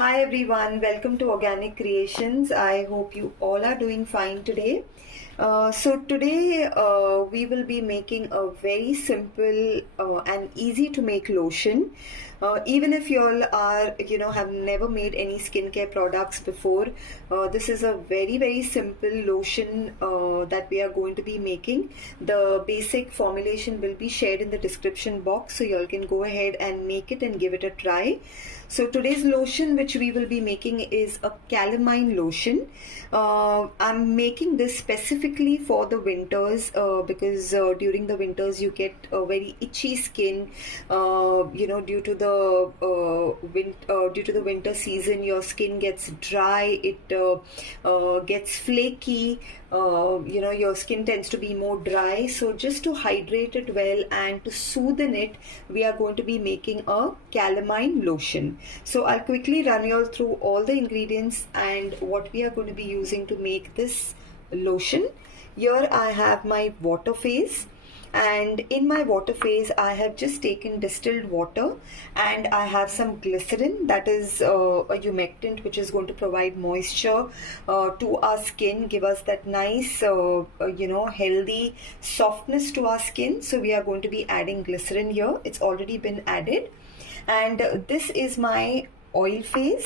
Hi everyone, welcome to Organic Creations. I hope you all are doing fine today. So today we will be making a very simple and easy to make lotion. Even if you all are, have never made any skincare products before, this is a very simple lotion that we are going to be making. The basic formulation will be shared in the description box, so you all can go ahead and make it and give it a try. So today's lotion which we will be making is a calamine lotion. I'm making this specifically for the winters because during the winters you get a very itchy skin. Due to the winter season, your skin gets dry. It gets flaky. Your skin tends to be more dry. So just to hydrate it well and to soothe it, we are going to be making a calamine lotion. So I'll quickly run you all through all the ingredients and what we are going to be using to make this lotion. Here I have my water phase, and in my water phase I have just taken distilled water, and I have some glycerin, that is a humectant which is going to provide moisture to our skin, give us that nice healthy softness to our skin. So we are going to be adding glycerin here. It's already been added. And this is my oil phase.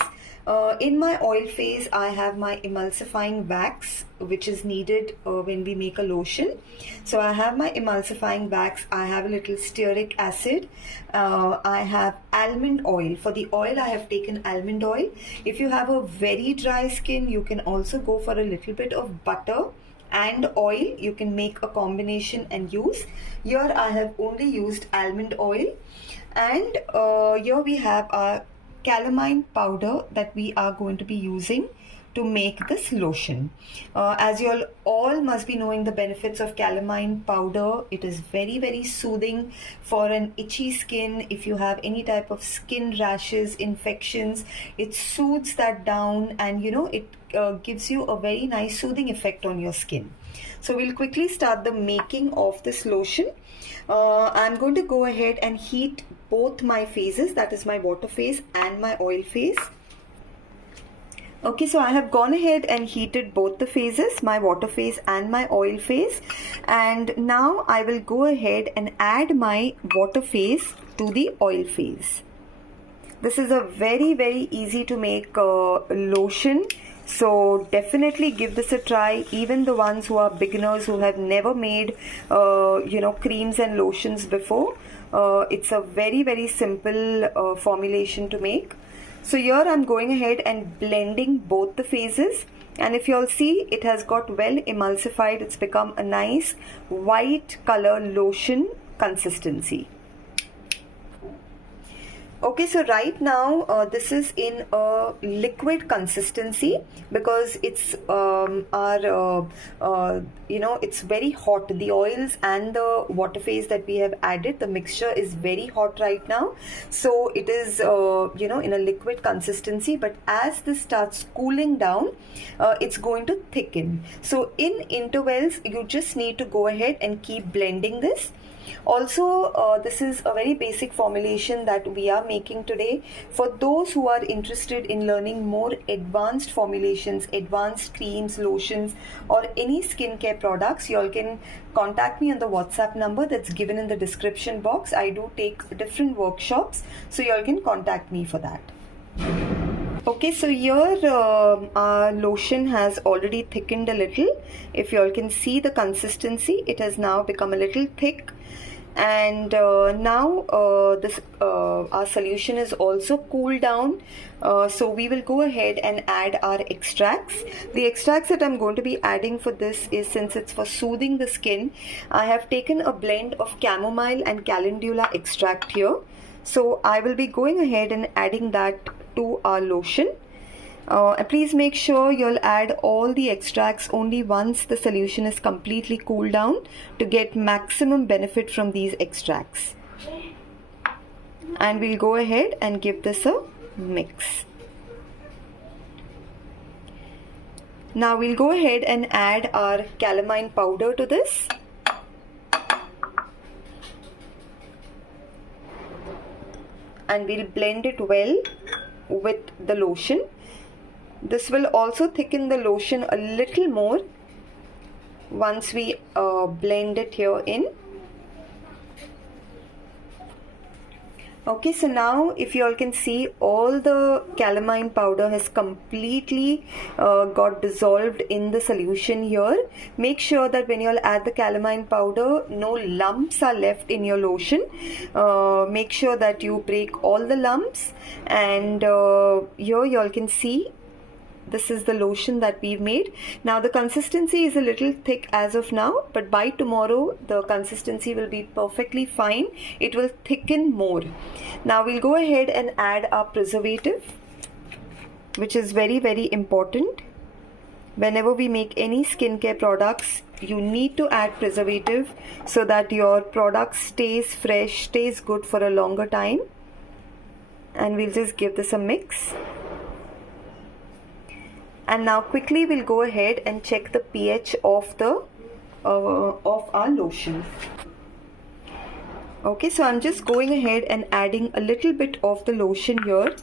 In my oil phase I have my emulsifying wax, which is needed when we make a lotion. So I have my emulsifying wax, I have a little stearic acid, I have almond oil. For the oil I have taken almond oil. If you have a very dry skin, you can also go for a little bit of butter and oil. You can make a combination and use. Here I have only used almond oil. And here we have our calamine powder that we are going to be using to make this lotion. As you all must be knowing the benefits of calamine powder. It is very soothing for an itchy skin. If you have any type of skin rashes, infections, it soothes that down, and it gives you a very nice soothing effect on your skin. So we'll quickly start the making of this lotion. I'm going to go ahead and heat both my phases, that is my water phase and my oil phase. Okay, so I have gone ahead and heated both the phases, my water phase and my oil phase. And now I will go ahead and add my water phase to the oil phase. This is a very easy to make lotion. So definitely give this a try. Even the ones who are beginners, who have never made creams and lotions before, it's a very simple formulation to make. So here I'm going ahead and blending both the phases, and if you all see, it has got well emulsified. It's become a nice white color lotion consistency. Okay, so right now this is in a liquid consistency because it's it's very hot. The oils and the water phase that we have added, the mixture is very hot right now. So it is in a liquid consistency, but as this starts cooling down, it's going to thicken. So in intervals, you just need to go ahead and keep blending this. Also, this is a very basic formulation that we are making today. For those who are interested in learning more advanced formulations, advanced creams, lotions, or any skincare products, you all can contact me on the WhatsApp number that's given in the description box. I do take different workshops, so you all can contact me for that. Okay, so here our lotion has already thickened a little. If you all can see the consistency, it has now become a little thick. And now our solution is also cooled down. So we will go ahead and add our extracts. The extracts that I'm going to be adding for this is, since it's for soothing the skin, I have taken a blend of chamomile and calendula extract here. So I will be going ahead and adding that to our lotion. Please make sure you'll add all the extracts only once the solution is completely cooled down to get maximum benefit from these extracts. And we'll go ahead and give this a mix. Now we'll go ahead and add our calamine powder to this. And we'll blend it well with the lotion. This will also thicken the lotion a little more once we blend it here in. Okay, so now if you all can see, all the calamine powder has completely got dissolved in the solution here. Make sure that when you all add the calamine powder, no lumps are left in your lotion. Make sure that you break all the lumps, and here you all can see this is the lotion that we've made. Now the consistency is a little thick as of now, but by tomorrow the consistency will be perfectly fine. It will thicken more. Now we'll go ahead and add our preservative, which is very, very important. Whenever we make any skincare products, you need to add preservative so that your product stays fresh, stays good for a longer time. And we'll just give this a mix. And now quickly we'll go ahead and check the pH of the of our lotion. Okay, so I'm just going ahead and adding a little bit of the lotion here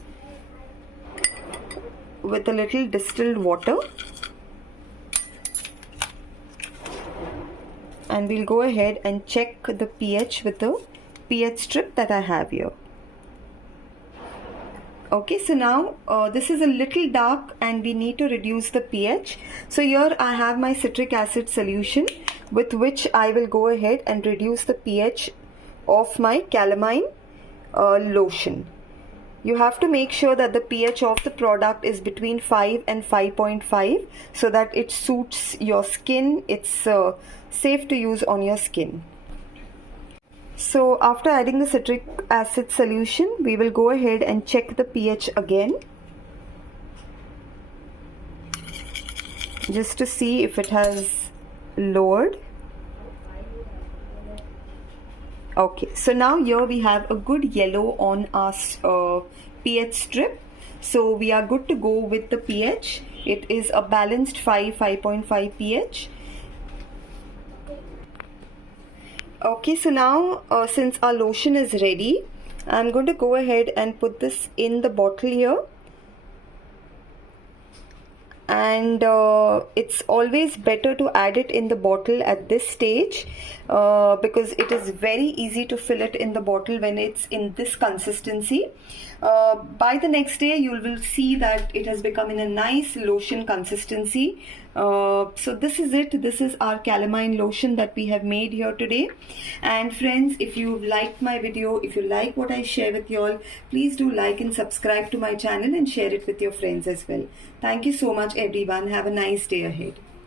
with a little distilled water, and we'll go ahead and check the pH with the pH strip that I have here. Okay, so now this is a little dark and we need to reduce the pH. So here I have my citric acid solution with which I will go ahead and reduce the pH of my calamine lotion. You have to make sure that the pH of the product is between 5 and 5.5 so that it suits your skin. It's safe to use on your skin. So after adding the citric acid solution, we will go ahead and check the pH again, just to see if it has lowered. Okay, so now here we have a good yellow on our pH strip. So we are good to go with the pH. It is a balanced 5.5 pH. Okay, so now since our lotion is ready, I'm going to go ahead and put this in the bottle here. And it's always better to add it in the bottle at this stage because it is very easy to fill it in the bottle when it's in this consistency. By the next day you will see that it has become in a nice lotion consistency. So this is it. This is our calamine lotion that we have made here today. And friends, if you liked my video, if you like what I share with you all, please do like and subscribe to my channel and share it with your friends as well. Thank you so much everyone. Have a nice day ahead.